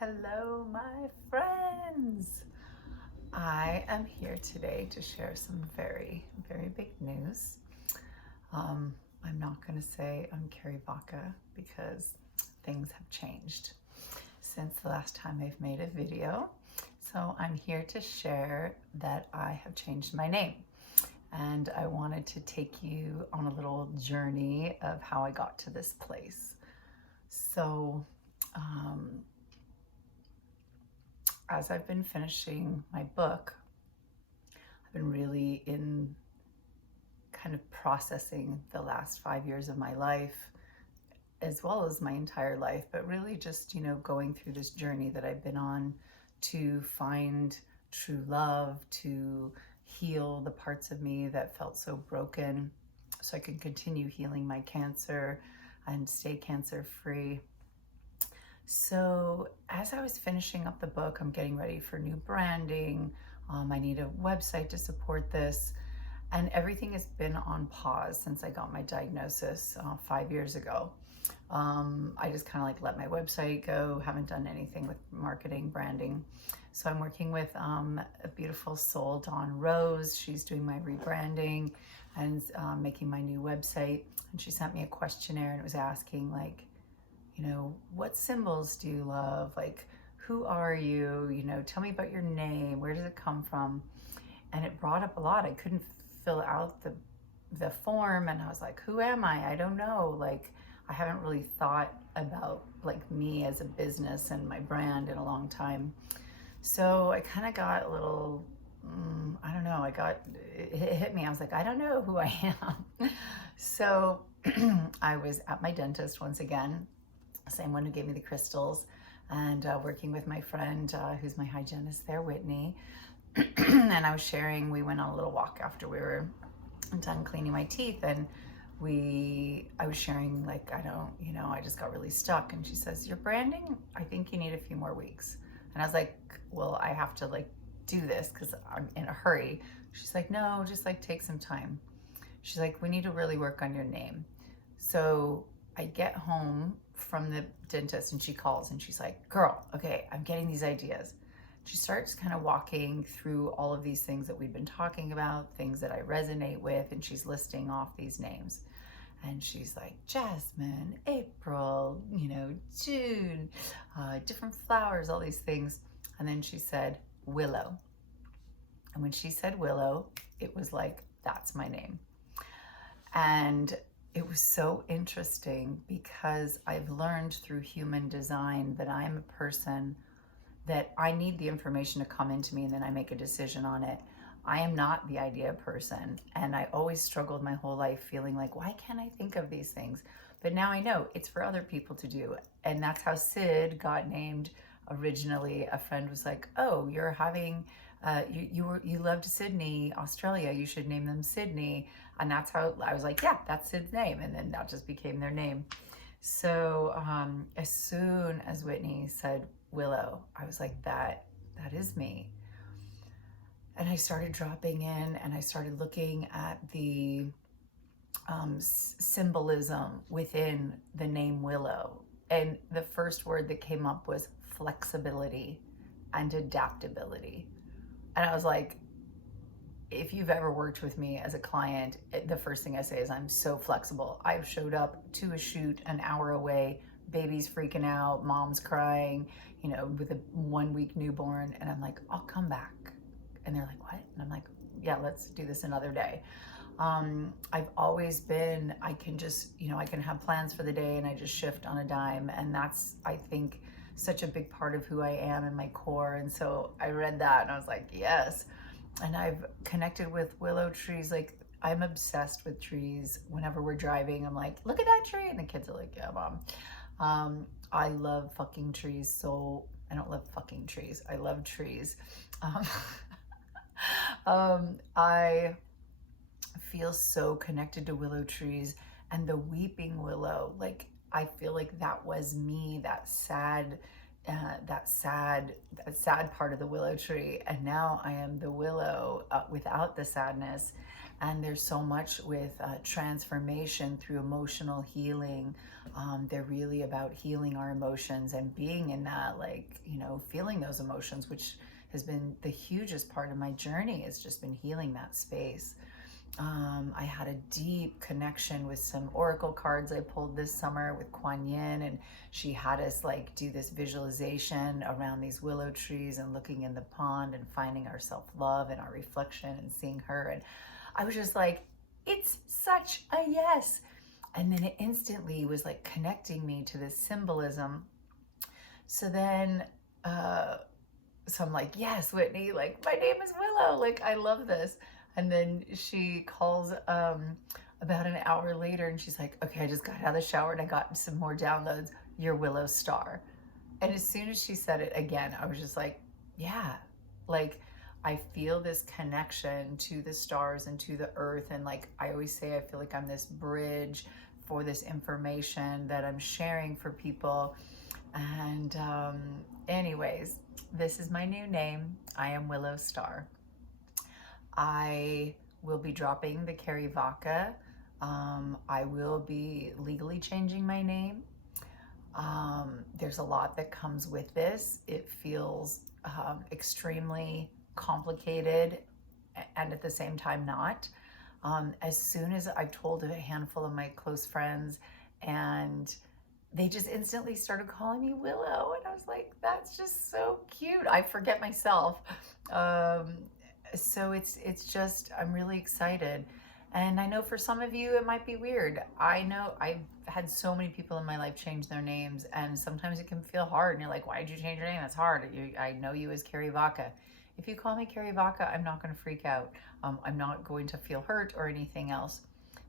Hello, my friends. I am here today to share some very, very big news. I'm not going to say I'm Keri Vaca because things have changed since the last time I've made a video. So I'm here to share that I have changed my name. And I wanted to take you on a little journey of how I got to this place. So, as I've been finishing my book, I've been really in kind of processing the last 5 years of my life, as well as my entire life, but really just, going through this journey that I've been on to find true love, to heal the parts of me that felt so broken, so I could continue healing my cancer and stay cancer free. So as I was finishing up the book, I'm getting ready for new branding. I need a website to support this. And everything has been on pause since I got my diagnosis 5 years ago. I just kind of like let my website go, haven't done anything with marketing, branding. So I'm working with a beautiful soul, Dawn Rose. She's doing my rebranding and making my new website. And she sent me a questionnaire and it was asking like, what symbols do you love? Like, who are you? Tell me about your name. Where does it come from? And it brought up a lot. I couldn't fill out the form, and I was like, who am I? I don't know. Like, I haven't really thought about like me as a business and my brand in a long time. So I kind of got a little, I don't know. It hit me. I was like, I don't know who I am. So I was at my dentist once again, same one who gave me the crystals, and working with my friend who's my hygienist there, Whitney. And I was sharing, we went on a little walk after we were done cleaning my teeth, and I was sharing like, I just got really stuck. And she says, your branding, I think you need a few more weeks. And I was like, well, I have to like do this because I'm in a hurry. She's like, no, just like take some time. She's like, we need to really work on your name. So I get home from the dentist and she calls and she's like, girl, okay, I'm getting these ideas. She starts kind of walking through all of these things that we've been talking about, things that I resonate with, and she's listing off these names. And she's like, Jasmine, April, June, different flowers, all these things. And then she said, Willow. And when she said Willow, it was like, that's my name. And it was so interesting because I've learned through human design that I'm a person that I need the information to come into me and then I make a decision on it. I am not the idea person. And I always struggled my whole life feeling like, why can't I think of these things? But now I know it's for other people to do. And that's how Sid got named originally. A friend was like, oh, you're having, you loved Sydney, Australia. You should name them Sydney. And that's how I was like, yeah, that's Sid's name. And then that just became their name. So as soon as Whitney said Willow, I was like, that is me. And I started dropping in and I started looking at the symbolism within the name Willow. And the first word that came up was flexibility and adaptability. And I was like, if you've ever worked with me as a client, the first thing I say is I'm so flexible. I've showed up to a shoot an hour away, baby's freaking out, mom's crying, with a 1 week newborn. And I'm like, I'll come back. And they're like, what? And I'm like, yeah, let's do this another day. I've always been, I can just, I can have plans for the day and I just shift on a dime. And that's, I think, such a big part of who I am in my core. And so I read that and I was like, yes. And I've connected with willow trees. Like, I'm obsessed with trees. Whenever we're driving, I'm like, look at that tree. And the kids are like, yeah, mom. I love fucking trees. So I don't love fucking trees. I love trees. I feel so connected to willow trees and the weeping willow. Like, I feel like that was me, that sad part of the willow tree. And now I am the willow without the sadness. And there's so much with transformation through emotional healing. They're really about healing our emotions and being in that, like, you know, feeling those emotions, which has been the hugest part of my journey. It's just been healing that space. I had a deep connection with some oracle cards I pulled this summer with Kuan Yin, and she had us like do this visualization around these willow trees and looking in the pond and finding our self-love and our reflection and seeing her. And I was just like, it's such a yes. And then it instantly was like connecting me to this symbolism. So then, so I'm like, yes, Whitney, like my name is Willow. Like, I love this. And then she calls about an hour later and she's like, okay, I just got out of the shower and I got some more downloads. You're Willow Star. And as soon as she said it again, I was just like, yeah, like I feel this connection to the stars and to the earth. And like I always say, I feel like I'm this bridge for this information that I'm sharing for people. And anyways, this is my new name. I am Willow Star. I will be dropping the keri vaca. I will be legally changing my name. There's a lot that comes with this. It feels extremely complicated and at the same time not. As soon as I've told a handful of my close friends, and they just instantly started calling me Willow, and I was like, that's just so cute. I forget myself. So it's just, I'm really excited. And I know for some of you, it might be weird. I know I've had so many people in my life change their names, and sometimes it can feel hard. And you're like, why did you change your name? That's hard. I know you as Keri Vaca. If you call me Keri Vaca, I'm not going to freak out. I'm not going to feel hurt or anything else.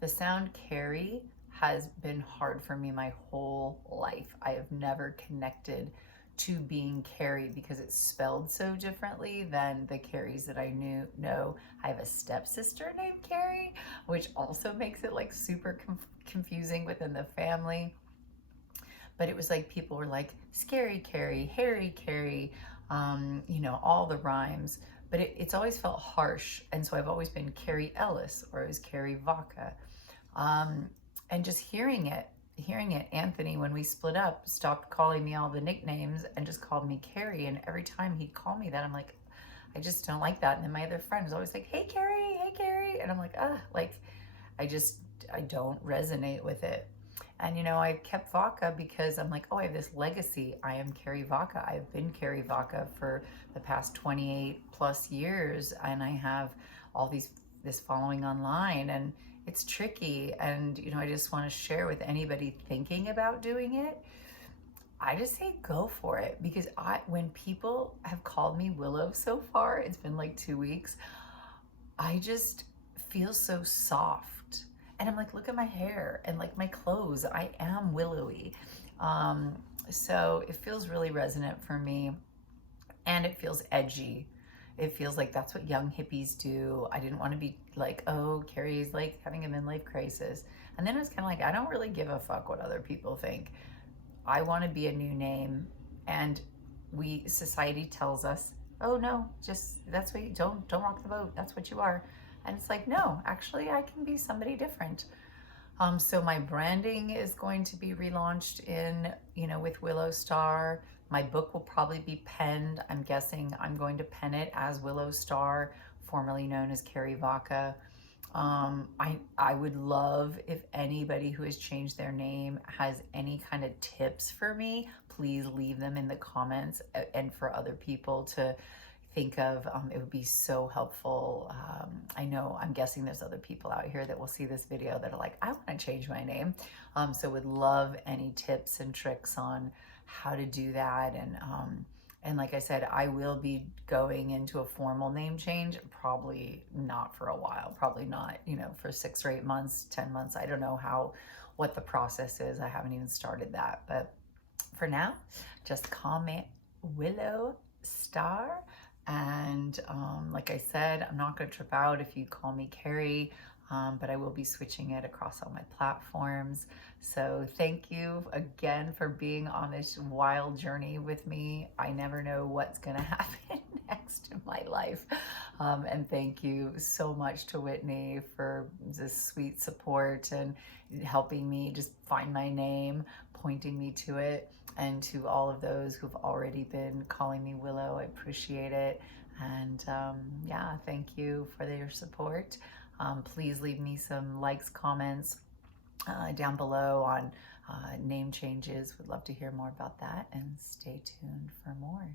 The sound Keri has been hard for me my whole life. I have never connected to being Keri because it's spelled so differently than the Keris that I know. I have a stepsister named Keri, which also makes it like super confusing within the family. But it was like people were like scary Keri, hairy Keri, you know, all the rhymes. But it's always felt harsh, and so I've always been Keri Ellis, or it was Keri Vaca. And just hearing it, Anthony, when we split up, stopped calling me all the nicknames and just called me Keri. And every time he'd call me that, I'm like, I just don't like that. And then my other friend was always like, hey, Keri, hey, Keri. And I'm like, like, I don't resonate with it. And, you know, I kept Vaca because I'm like, oh, I have this legacy. I am Keri Vaca. I've been Keri Vaca for the past 28 plus years. And I have all this following online, and it's tricky. And, you know, I just want to share with anybody thinking about doing it, I just say go for it. Because when people have called me Willow so far, it's been like 2 weeks, I just feel so soft. And I'm like, look at my hair and like my clothes. I am willowy. So it feels really resonant for me. And it feels edgy. It feels like that's what young hippies do. I didn't want to be like, oh, Keri's like having a midlife crisis. And then it was kind of like, I don't really give a fuck what other people think. I want to be a new name. And society tells us, oh no, just that's what you don't rock the boat. That's what you are. And it's like, no, actually I can be somebody different. So my branding is going to be relaunched with Willow Star. My book will probably be penned. I'm guessing I'm going to pen it as Willow Star, formerly known as Keri Vaca. I would love if anybody who has changed their name has any kind of tips for me, please leave them in the comments, and for other people to think of. It would be so helpful. I'm guessing there's other people out here that will see this video that are like, I want to change my name. So would love any tips and tricks on how to do that. And like I said, I will be going into a formal name change, probably not for a while, probably not, for 6 or 8 months, 10 months. I don't know what the process is. I haven't even started that. But for now, just call me Willow Star. And like I said, I'm not going to trip out if you call me Keri, but I will be switching it across all my platforms. So thank you again for being on this wild journey with me. I never know what's going to happen next. next in my life. And thank you so much to Whitney for this sweet support and helping me just find my name, pointing me to it, and to all of those who've already been calling me Willow. I appreciate it. And yeah, thank you for your support. Please leave me some likes, comments down below on name changes. Would love to hear more about that, and stay tuned for more.